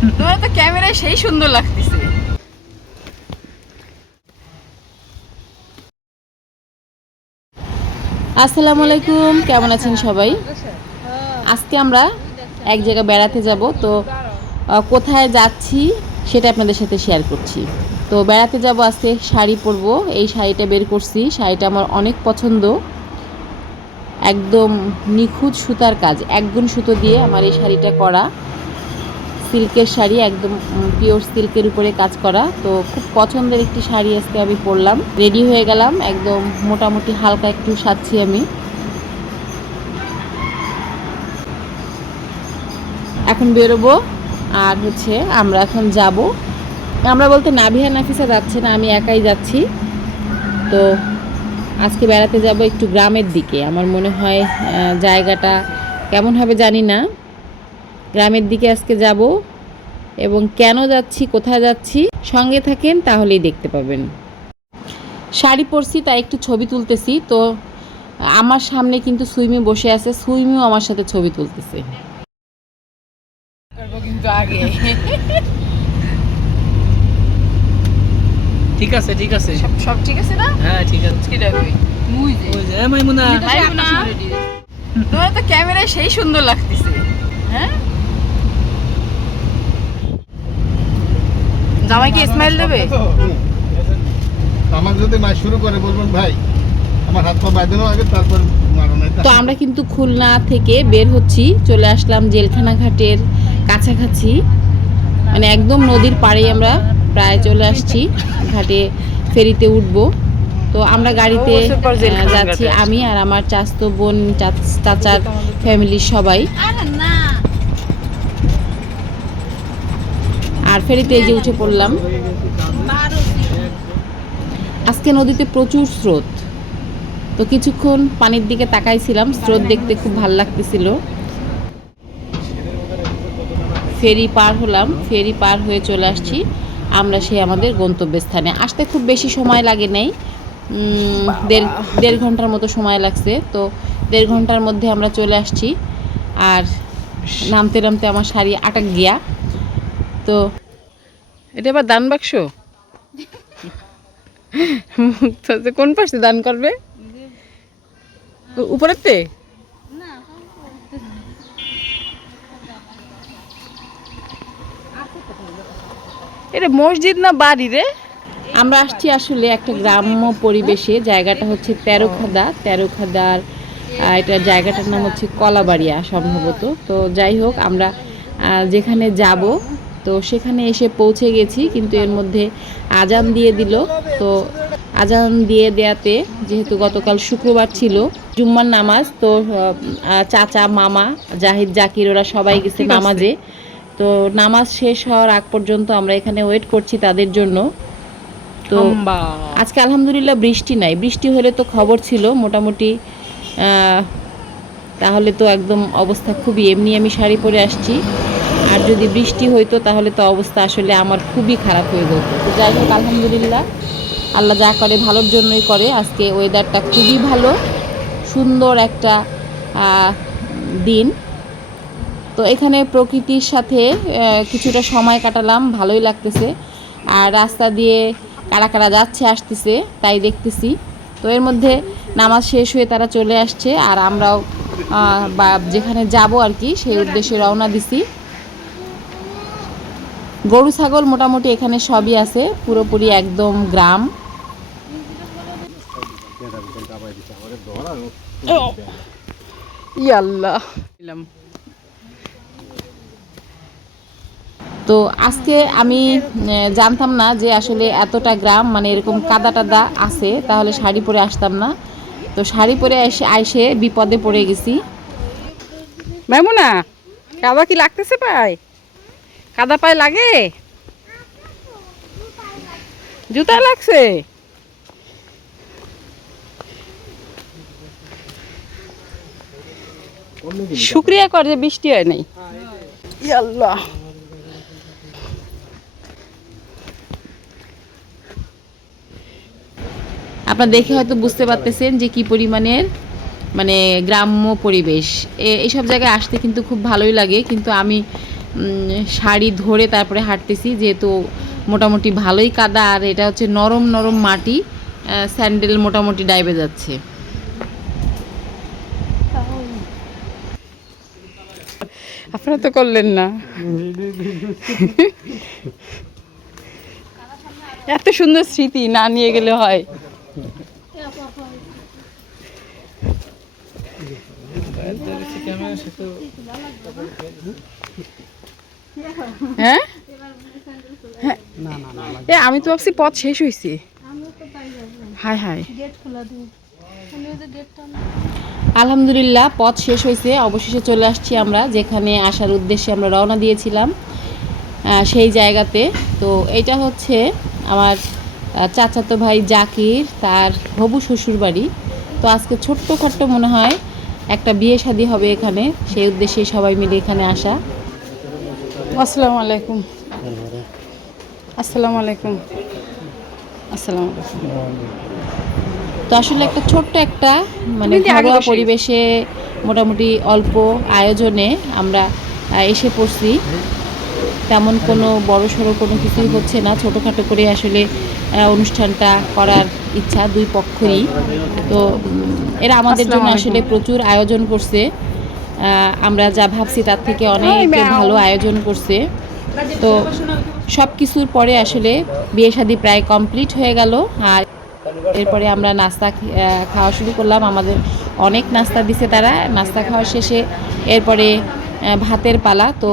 তোমার তো ক্যামেরায় সেই সুন্দর লাগতেছে। আসসালামু আলাইকুম, কেমন আছেন সবাই? আজকে আমরা এক জায়গায় বেড়াতে যাব, তো কোথায় যাচ্ছি সেটা আপনাদের সাথে শেয়ার করছি। তো বেড়াতে যাব আজকে, শাড়ি পরবো, এই শাড়িটা বের করছি, শাড়িটা আমার অনেক পছন্দ। একদম নিখুঁত সুতার কাজ, একগুণ সুতো দিয়ে আমার এই শাড়িটা করা। সিল্কের শাড়ি, একদম পিওর সিল্কের উপরে কাজ করা। তো খুব পছন্দের একটি শাড়ি আজকে আমি পরলাম। রেডি হয়ে গেলাম, একদম মোটামুটি হালকা একটু সাজছি আমি। এখন বেরোবো, আর হচ্ছে আমরা এখন যাব। আমরা বলতে নাভিয়া নাফিসা যাচ্ছে না, আমি একাই যাচ্ছি। তো আজকে বেড়াতে যাব একটু গ্রামের দিকে। আমার মনে হয় জায়গাটা কেমন হবে জানি না। গ্রামের দিকে আজকে যাব এবং কেন যাচ্ছি কোথায় যাচ্ছি সঙ্গে থাকেন তাহলেই দেখতে পাবেন। শাড়ি পরছি তাই একটু ছবি তুলতেছি। তো আমার সামনে কিন্তু সুইমি বসে আছে সুইমিও আমার সাথে ছবি তুলতেছে। করব কিন্তু আগে। ঠিক আছে ঠিক আছে। সব সব ঠিক আছে না? হ্যাঁ ঠিক আছে। কি ডাকবি মুই যে ওই যে মাইমুনা। তোমার তো ক্যামেরায় সেই সুন্দর লাগতেছে। হ্যাঁ? জামাইকে স্মাইল দেবে? আমার যদি মাছ শুরু করে বলবেন ভাই আমার হাত পা বাঁধানো আগে তারপর তো আমরা কিন্তু খুলনা থেকে বের হচ্ছি চলে আসলাম জেলখানা ঘাটের কাছাকাছি। মানে একদম নদীর পাড়েই আমরা প্রায় চলে আসছি ঘাটে ফেরিতে উঠব। তো আমরা গাড়িতে যাচ্ছি আমি আর আমার চাচতো বোন চাচ- চাচার ফ্যামিলির সবাই। আর ফেরিতে এই যে উঠে পড়লাম। আজকে নদীতে প্রচুর স্রোত। তো কিছুক্ষণ পানির দিকে তাকাইছিলাম, স্রোত দেখতে খুব ভালো লাগতেছিল। ফেরি পার হলাম, ফেরি পার হয়ে চলে আসছি। আমরা সেই আমাদের গন্তব্যস্থানে। আসতে খুব বেশি সময় লাগে নাই। দেড় দেড় ঘণ্টার মতো সময় লাগছে। তো দেড় ঘণ্টার মধ্যে আমরা চলে আসছি। আর নামতে নামতে আমার শাড়ি আটক গিয়া তো এটা আবার দান বাক্স? কোন পাশে দান করবে? উপরেরতে এটা মসজিদ না বাড়ি রে? আমরা আসছি আসলে একটা গ্রাম্য পরিবেশে, জায়গাটা হচ্ছে তেরোখাদা। তেরোখাদার এটা জায়গাটার নাম হচ্ছে কলাবাড়িয়া সম্ভবত। তো যাই হোক, আমরা যেখানে যাব তো সেখানে এসে পৌঁছে গেছি কিন্তু এর মধ্যে আজান দিয়ে দিল। তো আজান দিয়ে দেয়াতে যেহেতু গতকাল শুক্রবার ছিল জুম্মার নামাজ তো চাচা মামা জাহিদ জাকির ওরা সবাই গেছে নামাজে। তো নামাজ শেষ হওয়ার আগ পর্যন্ত আমরা এখানে ওয়েট করছি তাদের জন্য। তো আজকে আলহামদুলিল্লাহ বৃষ্টি নাই। বৃষ্টি হলে তো খবর ছিল মোটামুটি তাহলে তো একদম অবস্থা খুবই। এমনি আমি শাড়ি পরে আসছি। আর যদি বৃষ্টি হইতো, তাহলে তো অবস্থা আসলে আমার খুবই খারাপ হয়ে যেত। যাই হোক, আলহামদুলিল্লাহ, আল্লাহ যা করে ভালোর জন্যই করে। আজকে ওয়েদারটা খুবই ভালো, সুন্দর একটা দিন। তো এখানে প্রকৃতির সাথে কিছুটা সময় কাটালাম, ভালোই লাগতেছে। আর রাস্তা দিয়ে কারা কারা যাচ্ছে, আসতেছে, তাই দেখতেছি। তো এর মধ্যে নামাজ শেষ হয়ে তারা চলে আসছে, আর আমরাও বা, যেখানে যাব আর কি, সেই উদ্দেশ্যে রওনা দিছি। গরু ছাগল মোটামুটি এখানে সবই আছে পুরোপুরি একদম গ্রাম। ইয়াল্লাহ। তো আজকে আমি জানতাম না যে আসলে এতটা গ্রাম মানে এরকম কাদা টাদা আছে তাহলে শাড়ি পরে আসতাম না। তো শাড়ি পরে এসে আইসে বিপদে পড়ে গেছি। মাইমুনা কাদা কি লাগতেছে পায় কাদা পায়ে লাগে? জুতা লাগছে? শুক্রিয়া কর যে বৃষ্টি হয় নাই। আল্লাহ আপনারা দেখে হয়তো বুঝতে পারতেছেন যে কি পরিমাণের মানে গ্রাম্য পরিবেশ। এইসব জায়গায় আসতে কিন্তু খুব ভালোই লাগে, কিন্তু আমি শাড়ি ধরে তারপরে হাঁটতেছি, যেহেতু মোটামুটি ভালোই কাদা, আর এটা হচ্ছে নরম নরম মাটি স্যান্ডেল মোটামুটি ডাইবে যাচ্ছে। আপনারা তো করলেন না। এত সুন্দর স্মৃতি না নিয়ে গেলে হয় হ্যাঁ। হ্যাঁ। আমি তো ভাবছি পথ শেষ হয়েছে আলহামদুলিল্লাহ, পথ শেষ হয়েছে অবশেষে চলে আসছি আমরা, যেখানে আসার উদ্দেশ্যে আমরা রওনা দিয়েছিলাম সেই জায়গাতে। তো এটা হচ্ছে আমার চাচাতো ভাই জাকির, তার হবু শ্বশুর বাড়ি। তো আজকে ছোট্টখাট্ট মনে হয় একটা বিয়ে শাদী হবে এখানে। সেই উদ্দেশ্যে সবাই মিলে এখানে আসা। আসসালামু আলাইকুম। আসসালামু আলাইকুম। আসসালামু আলাইকুম। তো আসলে একটা ছোট্ট একটা মানে ঘরোয়া পরিবেশে মোটামুটি অল্প আয়োজনে আমরা এসে পড়ছি। তেমন কোনো বড় সড়ো কোনো কিছুই হচ্ছে না। ছোটোখাটো করে আসলে অনুষ্ঠানটা করার ইচ্ছা দুই পক্ষরই। তো এরা আমাদের জন্য আসলে প্রচুর আয়োজন করছে। আমরা যা ভাবছি তার থেকে অনেক ভালো আয়োজন করছে। তো সব কিছুর পরে আসলে বিয়ে শাদী প্রায় কমপ্লিট হয়ে গেল। আর এরপরে আমরা নাস্তা খাওয়া শুরু করলাম। আমাদের অনেক নাস্তা দিছে তারা। নাস্তা খাওয়া শেষে এরপরে ভাতের পালা। তো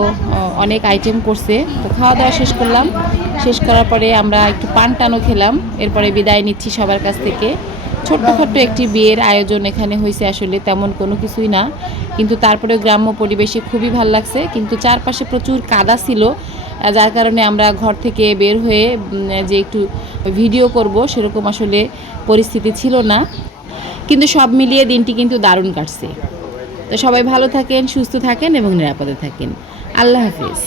অনেক আইটেম করছে। তো খাওয়া দাওয়া শেষ করলাম। শেষ করার পরে আমরা একটু পান টানও খেলাম। এরপরে বিদায় নিচ্ছি সবার কাছ থেকে। ছোট্টখাট্ট একটি বিয়ের আয়োজন এখানে হয়েছে আসলে, তেমন কোনো কিছুই না। কিন্তু তারপরে গ্রাম্য পরিবেশে খুবই ভালো লাগছে। কিন্তু চারপাশে প্রচুর কাদা ছিল যার কারণে আমরা ঘর থেকে বের হয়ে যে একটু ভিডিও করব, সেরকম আসলে পরিস্থিতি ছিল না। কিন্তু সব মিলিয়ে দিনটি কিন্তু দারুণ কাটছে। তো সবাই ভালো থাকেন, সুস্থ থাকেন এবং নিরাপদে থাকেন। আল্লাহ হাফিজ।